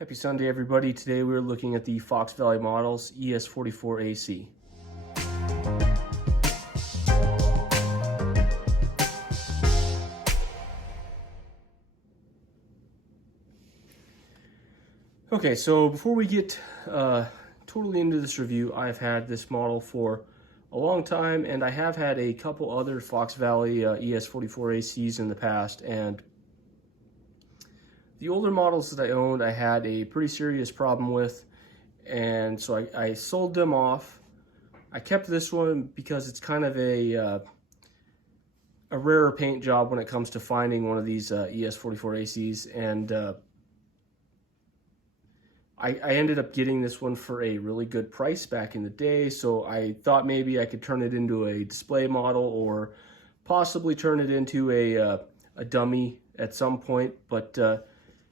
Happy Sunday, everybody. Today we're looking at the Fox Valley models ES44AC. Okay, so before we get totally into this review, I've had this model for a long time, and I have had a couple other Fox Valley ES44ACs in the past, and the older models that I owned, I had a pretty serious problem with, and so I sold them off. I kept this one because it's kind of a rarer paint job when it comes to finding one of these ES44ACs, and I ended up getting this one for a really good price back in the day, so I thought maybe I could turn it into a display model or possibly turn it into a dummy at some point, but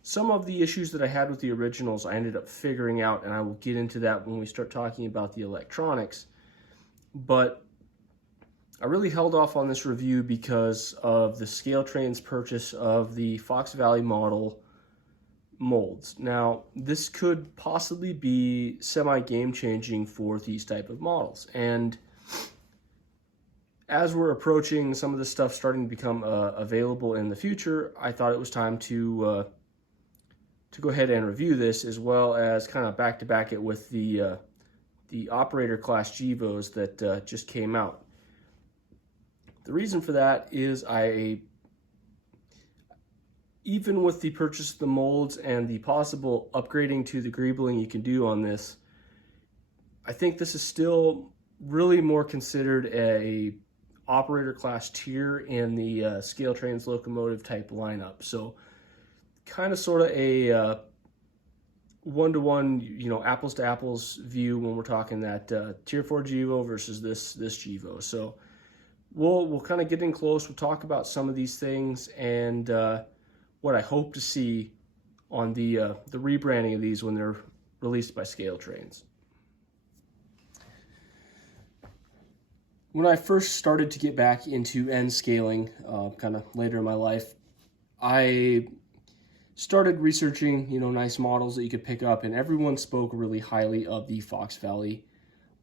some of the issues that I had with the originals I ended up figuring out, and I will get into that when we start talking about the electronics. But I really held off on this review because of the Scale Train's purchase of the Fox Valley model molds. Now, this could possibly be semi-game changing for these type of models, and as we're approaching some of the stuff starting to become available in the future, I thought it was time to go ahead and review this, as well as kind of back-to-back it with the operator class GEVOs that just came out. The reason for that is even with the purchase of the molds and the possible upgrading to the greebling you can do on this, I think this is still really more considered a operator class tier in the Scale Train's locomotive type lineup. So kind of sort of a one-to-one, apples to apples view when we're talking that tier 4 GEVO versus this GEVO. So we'll kind of get in close. We'll talk about some of these things and what I hope to see on the rebranding of these when they're released by Scale Trains. When I first started to get back into end scaling, kind of later in my life, I started researching, nice models that you could pick up, and everyone spoke really highly of the Fox Valley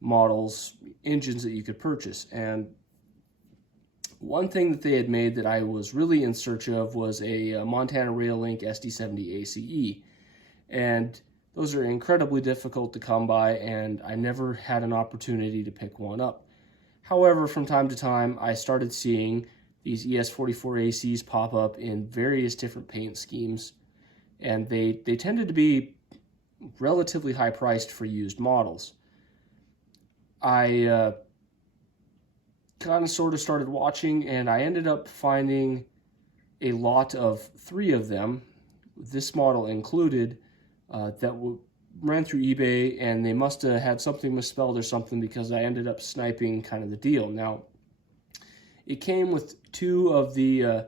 models, engines that you could purchase. And one thing that they had made that I was really in search of was a Montana Rail Link SD70 ACE. And those are incredibly difficult to come by, and I never had an opportunity to pick one up. However, from time to time, I started seeing these ES44ACs pop up in various different paint schemes, and they tended to be relatively high priced for used models. I kind of sort of started watching, and I ended up finding a lot of 3 of them, this model included, that ran through eBay, and they must have had something misspelled or something, because I ended up sniping kind of the deal. Now, it came with 2 of the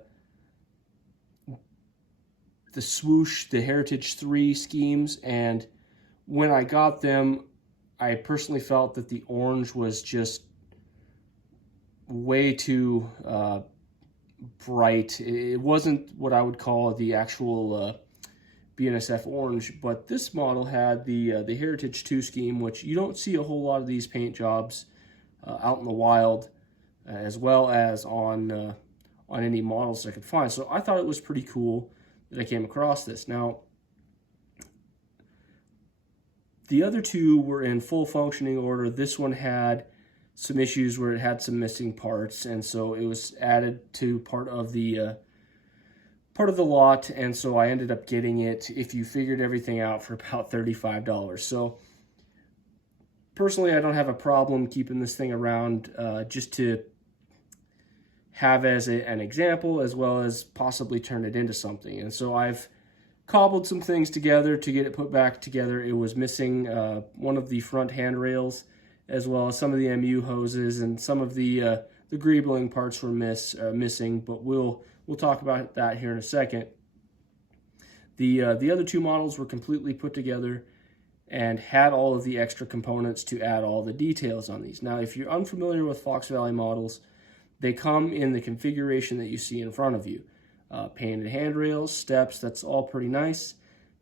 swoosh, the Heritage 3 schemes, and when I got them, I personally felt that the orange was just way too bright. It wasn't what I would call the actual BNSF orange, but this model had the Heritage 2 scheme, which you don't see a whole lot of these paint jobs out in the wild, as well as on any models I could find. So I thought it was pretty cool that I came across this. Now, the other 2 were in full functioning order. This one had some issues where it had some missing parts, and so it was added to part of the lot, and so I ended up getting it, if you figured everything out, for about $35. So personally, I don't have a problem keeping this thing around just to have as an example, as well as possibly turn it into something. And so I've cobbled some things together to get it put back together. It was missing one of the front handrails, as well as some of the MU hoses, and some of the greebling parts were missing, but we'll talk about that here in a second. The other 2 models were completely put together and had all of the extra components to add all the details on these. Now, if you're unfamiliar with Fox Valley models, they come in the configuration that you see in front of you. Painted handrails, steps, that's all pretty nice.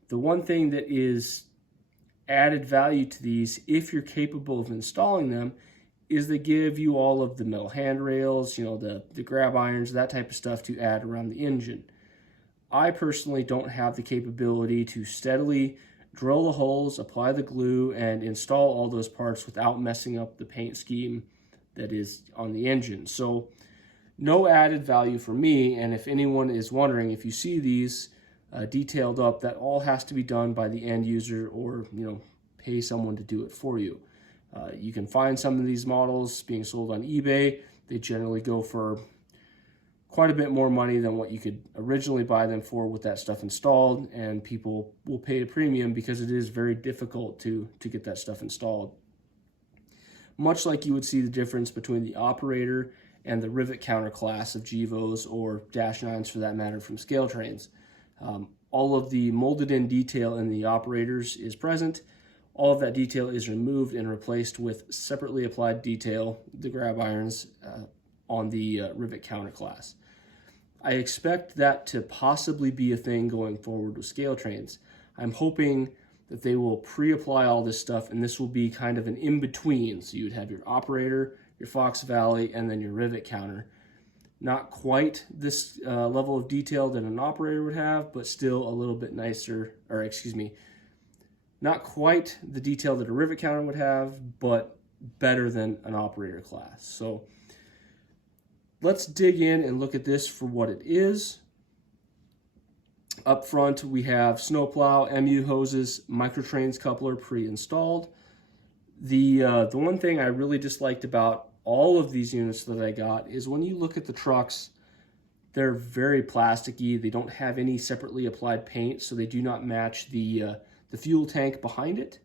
The one thing that is added value to these, if you're capable of installing them, is they give you all of the metal handrails, the grab irons, that type of stuff to add around the engine. I personally don't have the capability to steadily drill the holes, apply the glue, and install all those parts without messing up the paint scheme that is on the engine. So no added value for me, and if anyone is wondering, if you see these detailed up, that all has to be done by the end user, or pay someone to do it for you. You can find some of these models being sold on eBay. They generally go for quite a bit more money than what you could originally buy them for with that stuff installed, and people will pay a premium because it is very difficult to get that stuff installed. Much like you would see the difference between the operator and the rivet counter class of Gevos, or Dash 9s for that matter, from scale trains. All of the molded in detail in the operators is present. All of that detail is removed and replaced with separately applied detail, the grab irons, on the rivet counter class. I expect that to possibly be a thing going forward with scale trains. I'm hoping that they will pre-apply all this stuff, and this will be kind of an in-between. So you would have your operator, your Fox Valley, and then your rivet counter. Not quite this level of detail that an operator would have, but still a little bit nicer, or excuse me, not quite the detail that a rivet counter would have, but better than an operator class. So let's dig in and look at this for what it is. Up front, we have snowplow, MU hoses, microtrains coupler pre-installed. The one thing I really disliked about all of these units that I got is when you look at the trucks, they're very plasticky. They don't have any separately applied paint, so they do not match the fuel tank behind it.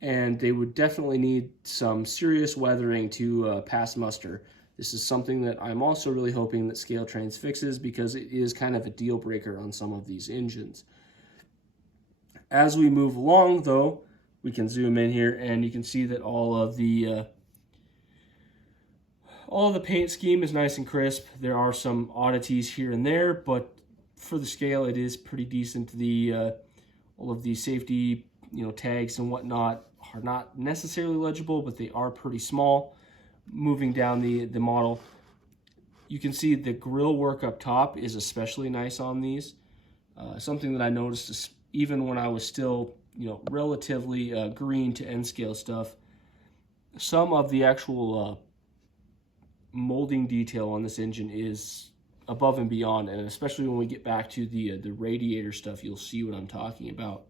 And they would definitely need some serious weathering to pass muster. This is something that I'm also really hoping that Scale Trains fixes, because it is kind of a deal breaker on some of these engines. As we move along, though, we can zoom in here and you can see that all of the paint scheme is nice and crisp. There are some oddities here and there, but for the scale, it is pretty decent. All of the safety, tags and whatnot are not necessarily legible, but they are pretty small. Moving down the model, you can see the grill work up top is especially nice on these. Something that I noticed is even when I was still, relatively green to N scale stuff, some of the actual molding detail on this engine is above and beyond, and especially when we get back to the radiator stuff, you'll see what I'm talking about.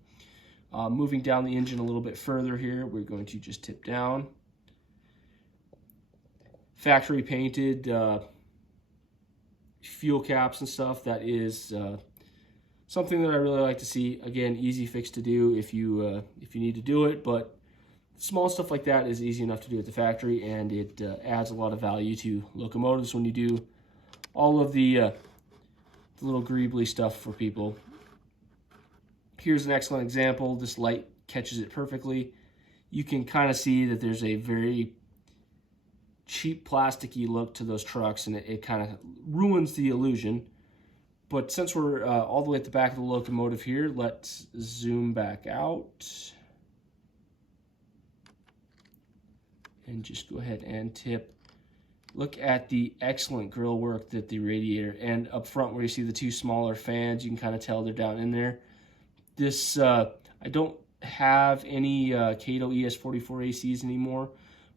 Moving down the engine a little bit further here, we're going to just tip down. Factory painted fuel caps and stuff. That is something that I really like to see. Again, easy fix to do if you need to do it, but small stuff like that is easy enough to do at the factory, and it adds a lot of value to locomotives when you do all of the little greebly stuff for people. Here's an excellent example. This light catches it perfectly. You can kind of see that there's a very cheap plasticky look to those trucks, and it kind of ruins the illusion. But since we're all the way at the back of the locomotive here, let's zoom back out and just go ahead and tip. Look at the excellent grill work that the radiator, and up front where you see the two smaller fans, you can kind of tell they're down in there. This I don't have any Kato ES44ACs anymore,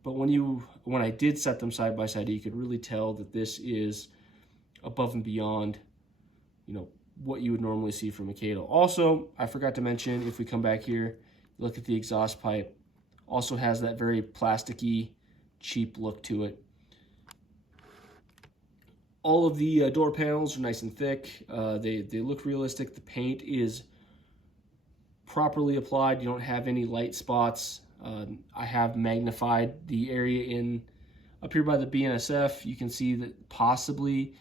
but when I did set them side by side, you could really tell that this is above and beyond, what you would normally see from a Kato. Also, I forgot to mention, if we come back here, look at the exhaust pipe. Also has that very plasticky, cheap look to it. All of the door panels are nice and thick. They look realistic. The paint is properly applied. You don't have any light spots. I have magnified the area up here by the BNSF. You can see that possibly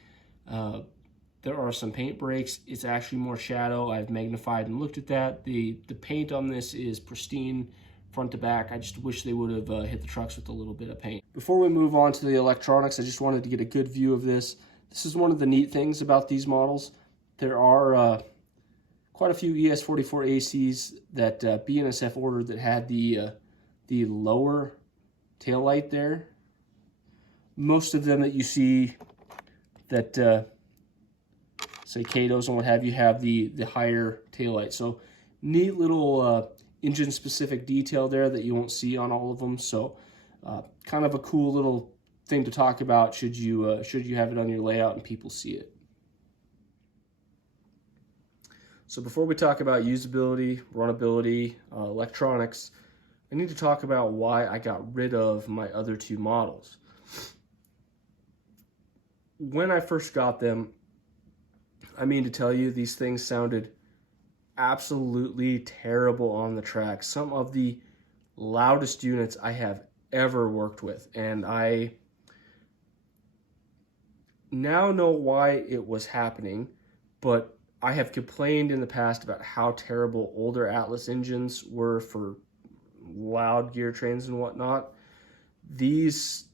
there are some paint breaks. It's actually more shadow. I've magnified and looked at that. The paint on this is pristine front to back. I just wish they would have hit the trucks with a little bit of paint. Before we move on to the electronics, I just wanted to get a good view of this. This is one of the neat things about these models. There are quite quite a few ES44ACs that BNSF ordered that had the lower tail light there. Most of them that you see that say Kato's and what have you have the higher tail light. So neat little engine specific detail there that you won't see on all of them. So kind of a cool little thing to talk about should you have it on your layout and people see it. So before we talk about usability, runnability, electronics, I need to talk about why I got rid of my other two models. When I first got them, I mean to tell you, these things sounded absolutely terrible on the track. Some of the loudest units I have ever worked with, and I now know why it was happening, but I have complained in the past about how terrible older Atlas engines were for loud gear trains and whatnot. These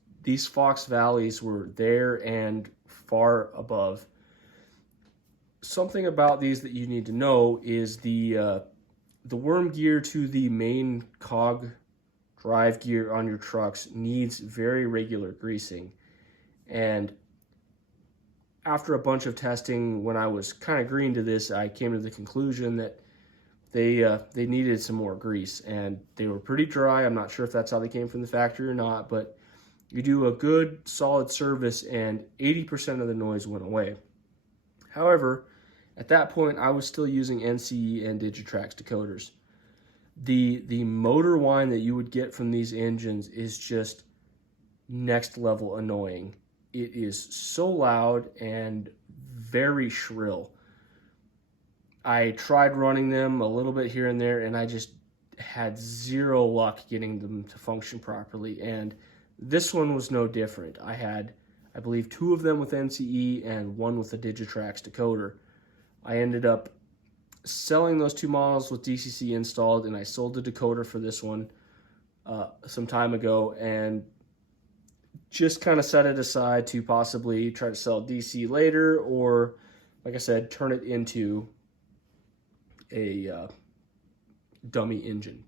Fox Valleys were there and far above. Something about these that you need to know is the worm gear to the main cog drive gear on your trucks needs very regular greasing. And after a bunch of testing, when I was kind of green to this, I came to the conclusion that they needed some more grease, and they were pretty dry. I'm not sure if that's how they came from the factory or not, but you do a good solid service and 80% of the noise went away. However, at that point I was still using NCE and Digitrax decoders. The motor whine that you would get from these engines is just next level annoying. It is so loud and very shrill. I tried running them a little bit here and there, and I just had zero luck getting them to function properly, and this one was no different. I had, I believe, 2 of them with NCE and 1 with a Digitrax decoder. I ended up selling those 2 models with DCC installed, and I sold the decoder for this one some time ago, and just kind of set it aside to possibly try to sell DC later, or, like I said, turn it into a dummy engine.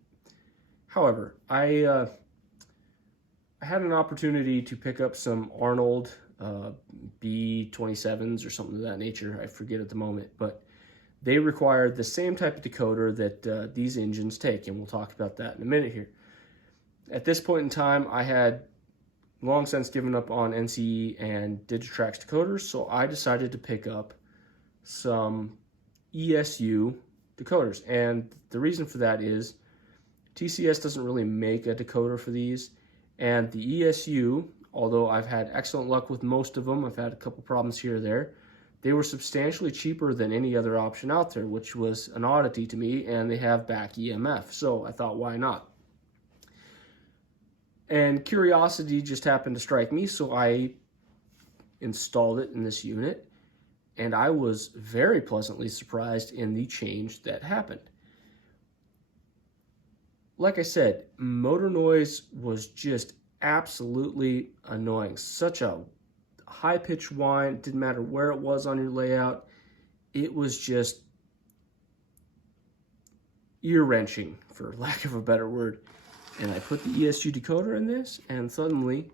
However, I had an opportunity to pick up some Arnold B27s or something of that nature. I forget at the moment, but they required the same type of decoder that these engines take, and we'll talk about that in a minute here. At this point in time, I had long since given up on NCE and Digitrax decoders, so I decided to pick up some ESU decoders. And the reason for that is TCS doesn't really make a decoder for these, and the ESU, although I've had excellent luck with most of them, I've had a couple problems here or there, they were substantially cheaper than any other option out there, which was an oddity to me, and they have back EMF, so I thought, why not? And curiosity just happened to strike me, so I installed it in this unit, and I was very pleasantly surprised in the change that happened. Like I said, motor noise was just absolutely annoying. Such a high-pitched whine, didn't matter where it was on your layout. It was just ear-wrenching, for lack of a better word. And I put the ESU decoder in this, and suddenly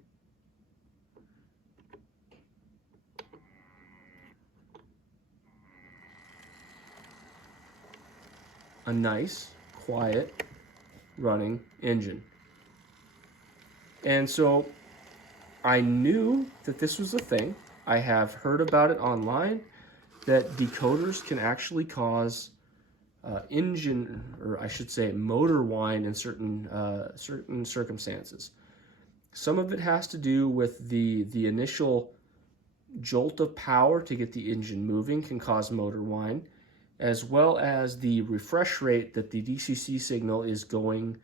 a nice, quiet, running engine. And so I knew that this was a thing. I have heard about it online, that decoders can actually cause engine, or I should say motor whine in certain circumstances. Some of it has to do with the initial jolt of power to get the engine moving can cause motor whine, as well as the refresh rate that the DCC signal is going,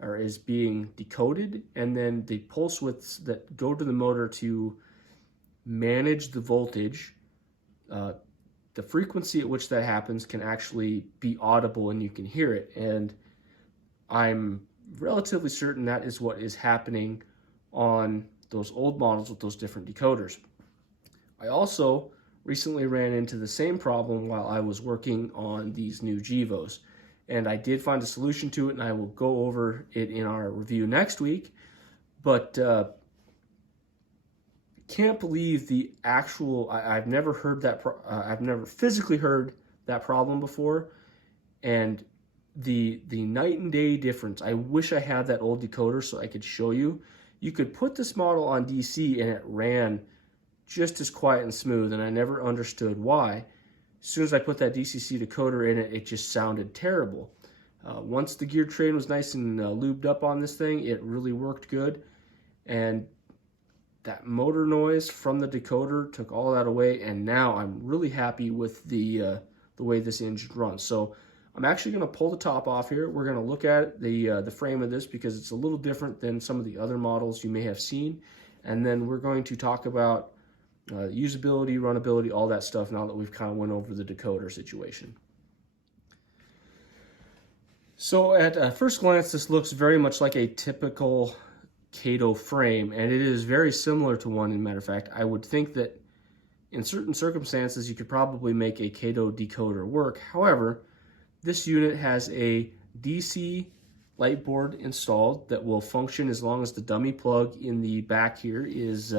or is being decoded, and then the pulse widths that go to the motor to manage the voltage. The frequency at which that happens can actually be audible and you can hear it, and I'm relatively certain that is what is happening on those old models with those different decoders. I also recently ran into the same problem while I was working on these new Gevos. And I did find a solution to it, and I will go over it in our review next week. But can't believe the actual, I've never heard that, I've never physically heard that problem before. And the night and day difference. I wish I had that old decoder so I could show you. You could put this model on DC and it ran just as quiet and smooth, and I never understood why. As soon as I put that DCC decoder in it, it just sounded terrible. Once the gear train was nice and lubed up on this thing, it really worked good. And that motor noise from the decoder took all that away, and now I'm really happy with the way this engine runs. So I'm actually going to pull the top off here. We're going to look at the frame of this because it's a little different than some of the other models you may have seen. And then we're going to talk about usability, runability, all that stuff now that we've kind of went over the decoder situation. So at first glance, this looks very much like a typical Kato frame, and it is very similar to one. In matter of fact, I would think that in certain circumstances, you could probably make a Kato decoder work. However, this unit has a DC light board installed that will function as long as the dummy plug in the back here is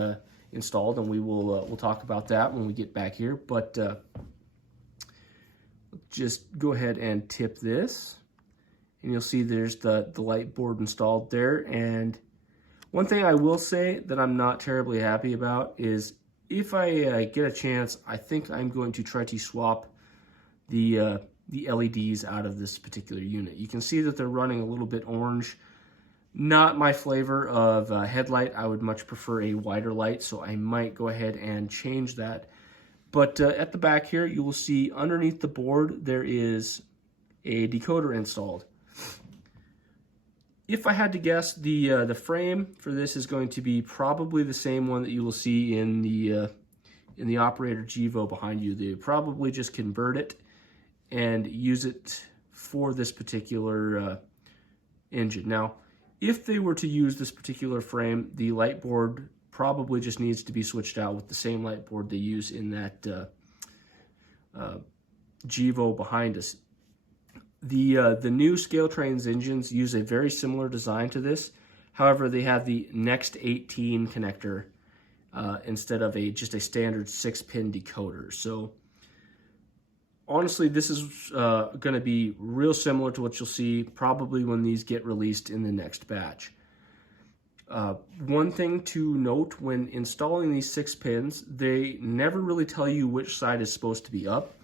installed, and we'll talk about that when we get back here. But just go ahead and tip this, and you'll see there's the light board installed there. And one thing I will say that I'm not terribly happy about is if I get a chance, I think I'm going to try to swap the LEDs out of this particular unit. You can see that they're running a little bit orange. Not my flavor of headlight. I would much prefer a wider light, so I might go ahead and change that. But at the back here, you will see underneath the board, there is a decoder installed. If I had to guess, the frame for this is going to be probably the same one that you will see in the operator Gevo behind you. They probably just convert it and use it for this particular engine. Now, if they were to use this particular frame, the light board probably just needs to be switched out with the same light board they use in that Gevo behind us. The new Scale Trains engines use a very similar design to this. However, they have the Next 18 connector instead of just a standard 6-pin decoder. So honestly, this is going to be real similar to what you'll see probably when these get released in the next batch. One thing to note when installing these 6 pins, they never really tell you which side is supposed to be up.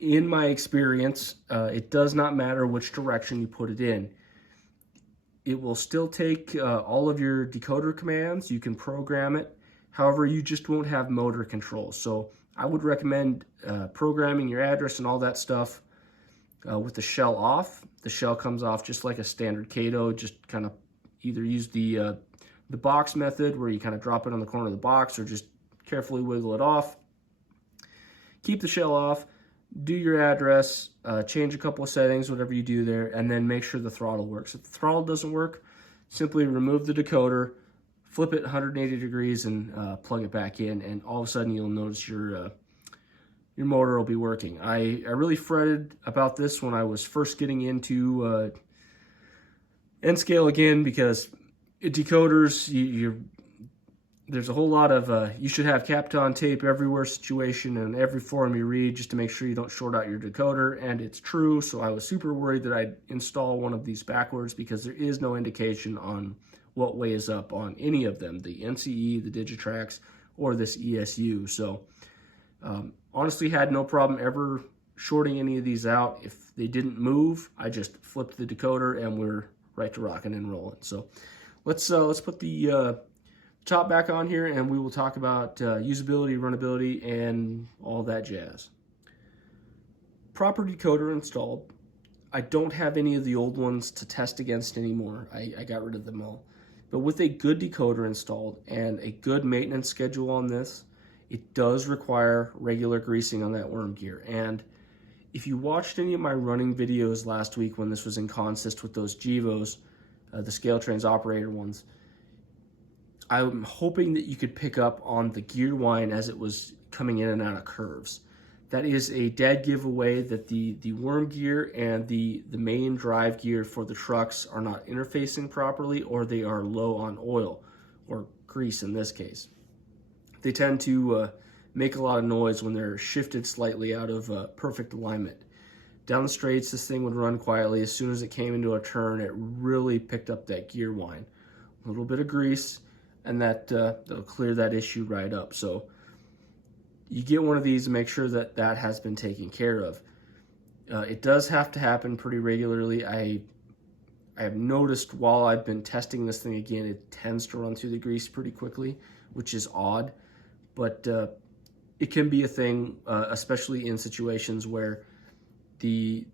In my experience, it does not matter which direction you put it in. It will still take all of your decoder commands. You can program it. However, you just won't have motor control. So I would recommend programming your address and all that stuff with the shell off. The shell comes off just like a standard Kato. Just kind of either use the box method where you kind of drop it on the corner of the box, or just carefully wiggle it off. Keep the shell off. Do your address, change a couple of settings, whatever you do there, and then make sure the throttle works. If the throttle doesn't work, simply remove the decoder, flip it 180 degrees, and plug it back in, and all of a sudden you'll notice your motor will be working. I really fretted about this when I was first getting into N-Scale again, because decoders, there's a whole lot of you should have Kapton tape everywhere situation and every forum you read just to make sure you don't short out your decoder, and it's true. So I was super worried that I'd install one of these backwards because there is no indication on what way is up on any of them, the NCE, the Digitrax, or this ESU. So honestly, had no problem ever shorting any of these out. If they didn't move, I just flipped the decoder and we're right to rocking and rolling. So let's put the top back on here, and we will talk about usability, runnability, and all that jazz. Proper decoder installed. I don't have any of the old ones to test against anymore. I got rid of them all. But with a good decoder installed and a good maintenance schedule on this, it does require regular greasing on that worm gear. And if you watched any of my running videos last week when this was in consist with those Gevos, the Scale Trains operator ones, I'm hoping that you could pick up on the gear whine as it was coming in and out of curves. That is a dead giveaway that the worm gear and the main drive gear for the trucks are not interfacing properly, or they are low on oil, or grease in this case. They tend to make a lot of noise when they're shifted slightly out of perfect alignment. Down the straights, this thing would run quietly. As soon as it came into a turn, it really picked up that gear whine. A little bit of grease, and that'll clear that issue right up. So you get one of these and make sure that that has been taken care of. It does have to happen pretty regularly. I have noticed while I've been testing this thing again, it tends to run through the grease pretty quickly, which is odd. But it can be a thing, especially in situations where the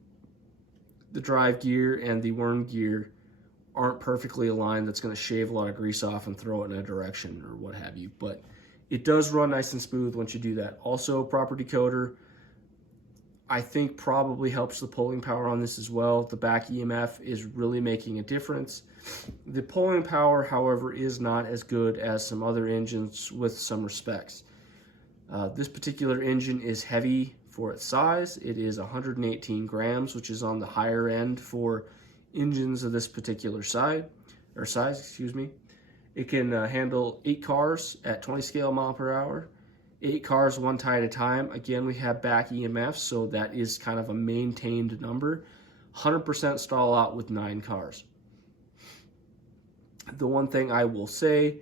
drive gear and the worm gear aren't perfectly aligned. That's going to shave a lot of grease off and throw it in a direction or what have you. But it does run nice and smooth once you do that. Also, proper decoder, I think, probably helps the pulling power on this as well. The back EMF is really making a difference. The pulling power, however, is not as good as some other engines with some respects. This particular engine is heavy for its size. It is 118 grams, which is on the higher end for engines of this particular size. It can handle 8 cars at 20 scale mile per hour, 8 cars one tie at a time. Again, we have back EMF, so that is kind of a maintained number. 100% stall out with 9 cars. The one thing I will say,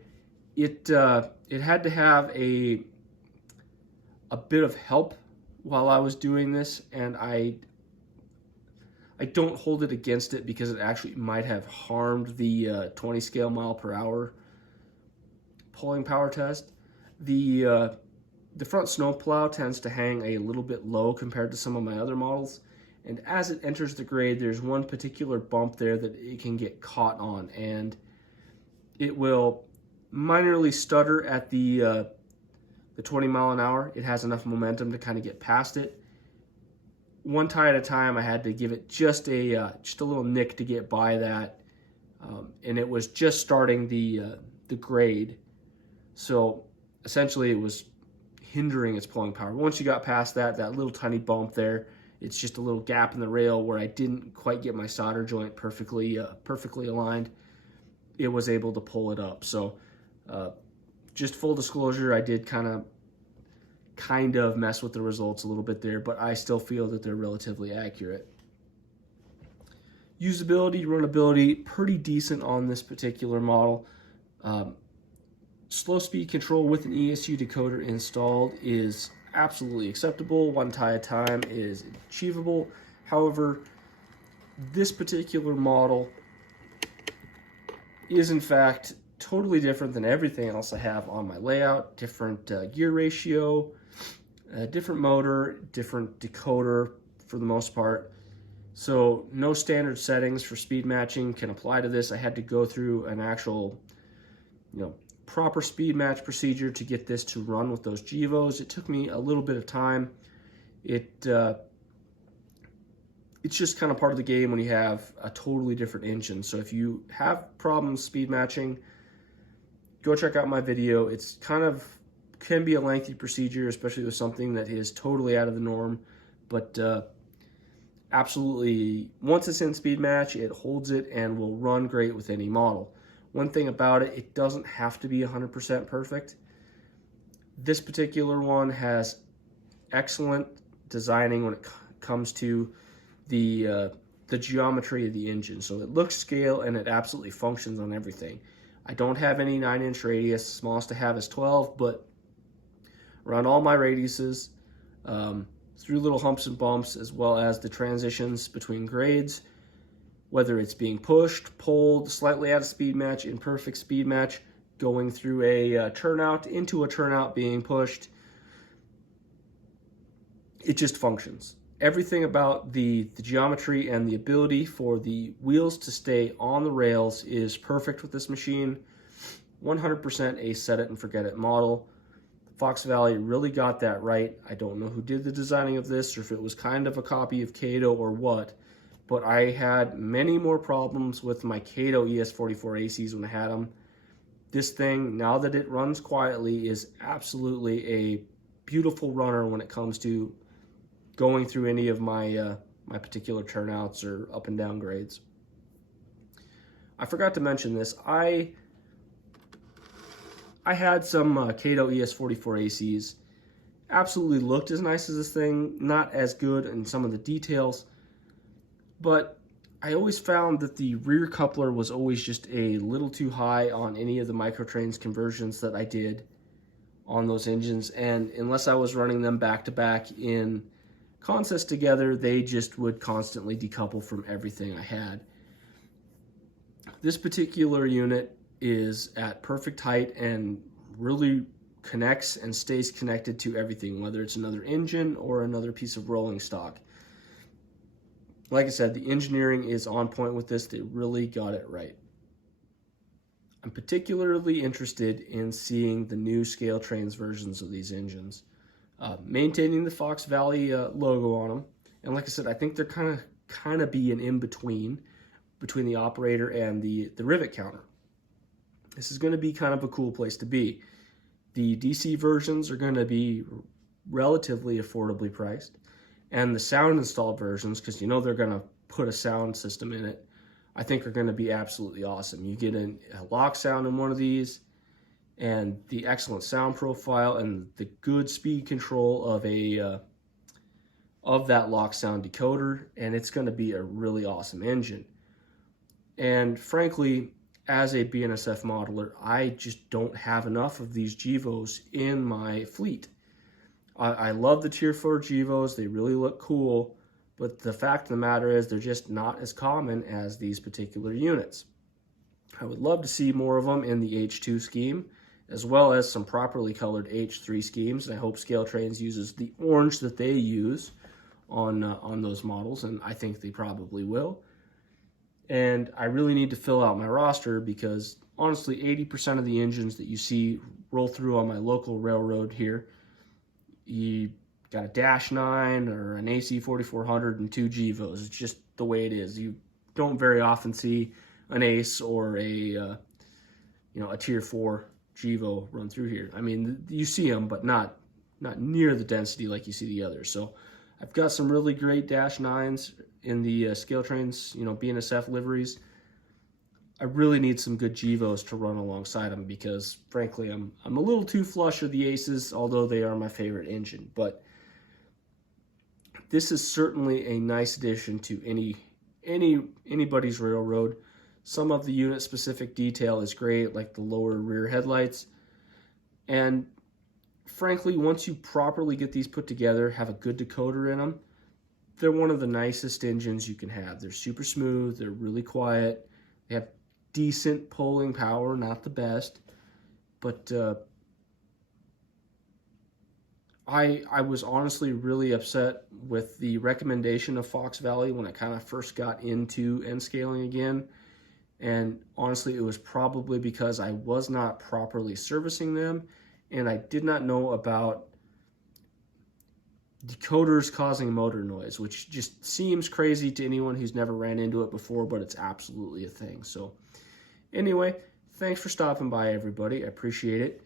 it had to have a bit of help while I was doing this, and I don't hold it against it because it actually might have harmed the 20 scale mile per hour pulling power test. The front snowplow tends to hang a little bit low compared to some of my other models, and as it enters the grade, there's one particular bump there that it can get caught on, and it will minorly stutter at the 20 mile an hour. It has enough momentum to kind of get past it. One tie at a time, I had to give it just a little nick to get by that, and it was just starting the grade, so essentially it was hindering its pulling power. Once you got past that little tiny bump there, it's just a little gap in the rail where I didn't quite get my solder joint perfectly aligned. It was able to pull it up. So just full disclosure, I did kind of mess with the results a little bit there, but I still feel that they're relatively accurate. Usability, runnability, pretty decent on this particular model. Slow speed control with an ESU decoder installed is absolutely acceptable. One tie at a time is achievable. However, this particular model is in fact totally different than everything else I have on my layout. Different gear ratio, different motor, different decoder for the most part. So no standard settings for speed matching can apply to this. I had to go through an actual, proper speed match procedure to get this to run with those GEVOs. It took me a little bit of time. It's just kind of part of the game when you have a totally different engine. So if you have problems speed matching, go check out my video. It's can be a lengthy procedure, especially with something that is totally out of the norm, but absolutely, once it's in speed match, it holds it and will run great with any model. One thing about it, it doesn't have to be 100% perfect. This particular one has excellent designing when it comes to the geometry of the engine. So it looks scale and it absolutely functions on everything. I don't have any 9-inch radius. The smallest I have is 12, but around all my radiuses, through little humps and bumps, as well as the transitions between grades, whether it's being pushed, pulled, slightly out of speed match, in perfect speed match, going through a turnout, into a turnout, being pushed, it just functions. Everything about the geometry and the ability for the wheels to stay on the rails is perfect with this machine. 100% a set it and forget it model. Fox Valley really got that right. I don't know who did the designing of this, or if it was kind of a copy of Kato or what, but I had many more problems with my Kato ES44ACs when I had them. This thing, now that it runs quietly, is absolutely a beautiful runner when it comes to going through any of my my particular turnouts or up and down grades. I forgot to mention this. I had some Kato ES44ACs. Absolutely looked as nice as this thing, not as good in some of the details, but I always found that the rear coupler was always just a little too high on any of the microtrains conversions that I did on those engines, and unless I was running them back to back in contests together, they just would constantly decouple from everything I had. This particular unit is at perfect height and really connects and stays connected to everything, whether it's another engine or another piece of rolling stock. Like I said, the engineering is on point with this. They really got it right. I'm particularly interested in seeing the new Scale Trains versions of these engines, maintaining the Fox Valley logo on them. And like I said, I think they're kind of be an in-between between the operator and the rivet counter. This is going to be kind of a cool place to be. The DC versions are going to be relatively affordably priced, and the sound installed versions, because you know they're going to put a sound system in it, I think are going to be absolutely awesome. You get a lock sound in one of these, and the excellent sound profile and the good speed control of that lock sound decoder, and it's going to be a really awesome engine. And frankly, as a BNSF modeler, I just don't have enough of these Gevos in my fleet. I love the Tier 4 Gevos. They really look cool, but the fact of the matter is they're just not as common as these particular units. I would love to see more of them in the H2 scheme, as well as some properly colored H3 schemes, and I hope Scale Trains uses the orange that they use on those models, and I think they probably will. And I really need to fill out my roster because honestly 80% of the engines that you see roll through on my local railroad here, you got a Dash 9 or an AC4400 and 2 Gevos. It's just the way it is. You don't very often see an Ace or a Tier 4 Gevo run through here. I mean, you see them, but not near the density like you see the others. So I've got some really great Dash 9s in the Scale Trains, BNSF liveries. I really need some good Gevos to run alongside them because, frankly, I'm a little too flush with the Aces, although they are my favorite engine. But this is certainly a nice addition to anybody's railroad. Some of the unit-specific detail is great, like the lower rear headlights. And frankly, once you properly get these put together, have a good decoder in them, they're one of the nicest engines you can have. They're super smooth, they're really quiet, they have decent pulling power, not the best, but I was honestly really upset with the recommendation of Fox Valley when I kind of first got into end scaling again, and honestly it was probably because I was not properly servicing them and I did not know about decoders causing motor noise, which just seems crazy to anyone who's never ran into it before, but it's absolutely a thing. So anyway, thanks for stopping by, everybody. I appreciate it.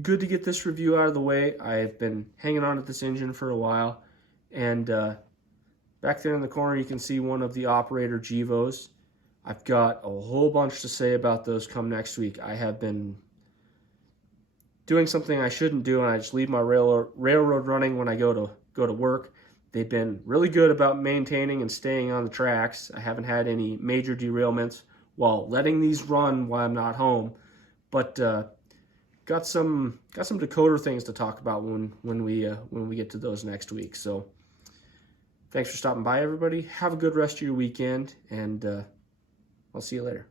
Good to get this review out of the way. I've been hanging on to this engine for a while, and back there in the corner you can see one of the operator Gevos. I've got a whole bunch to say about those come next week. I have been doing something I shouldn't do, and I just leave my railroad running when I go to work. They've been really good about maintaining and staying on the tracks. I haven't had any major derailments while letting these run while I'm not home, but got some decoder things to talk about when we get to those next week. So thanks for stopping by, everybody. Have a good rest of your weekend, and I'll see you later.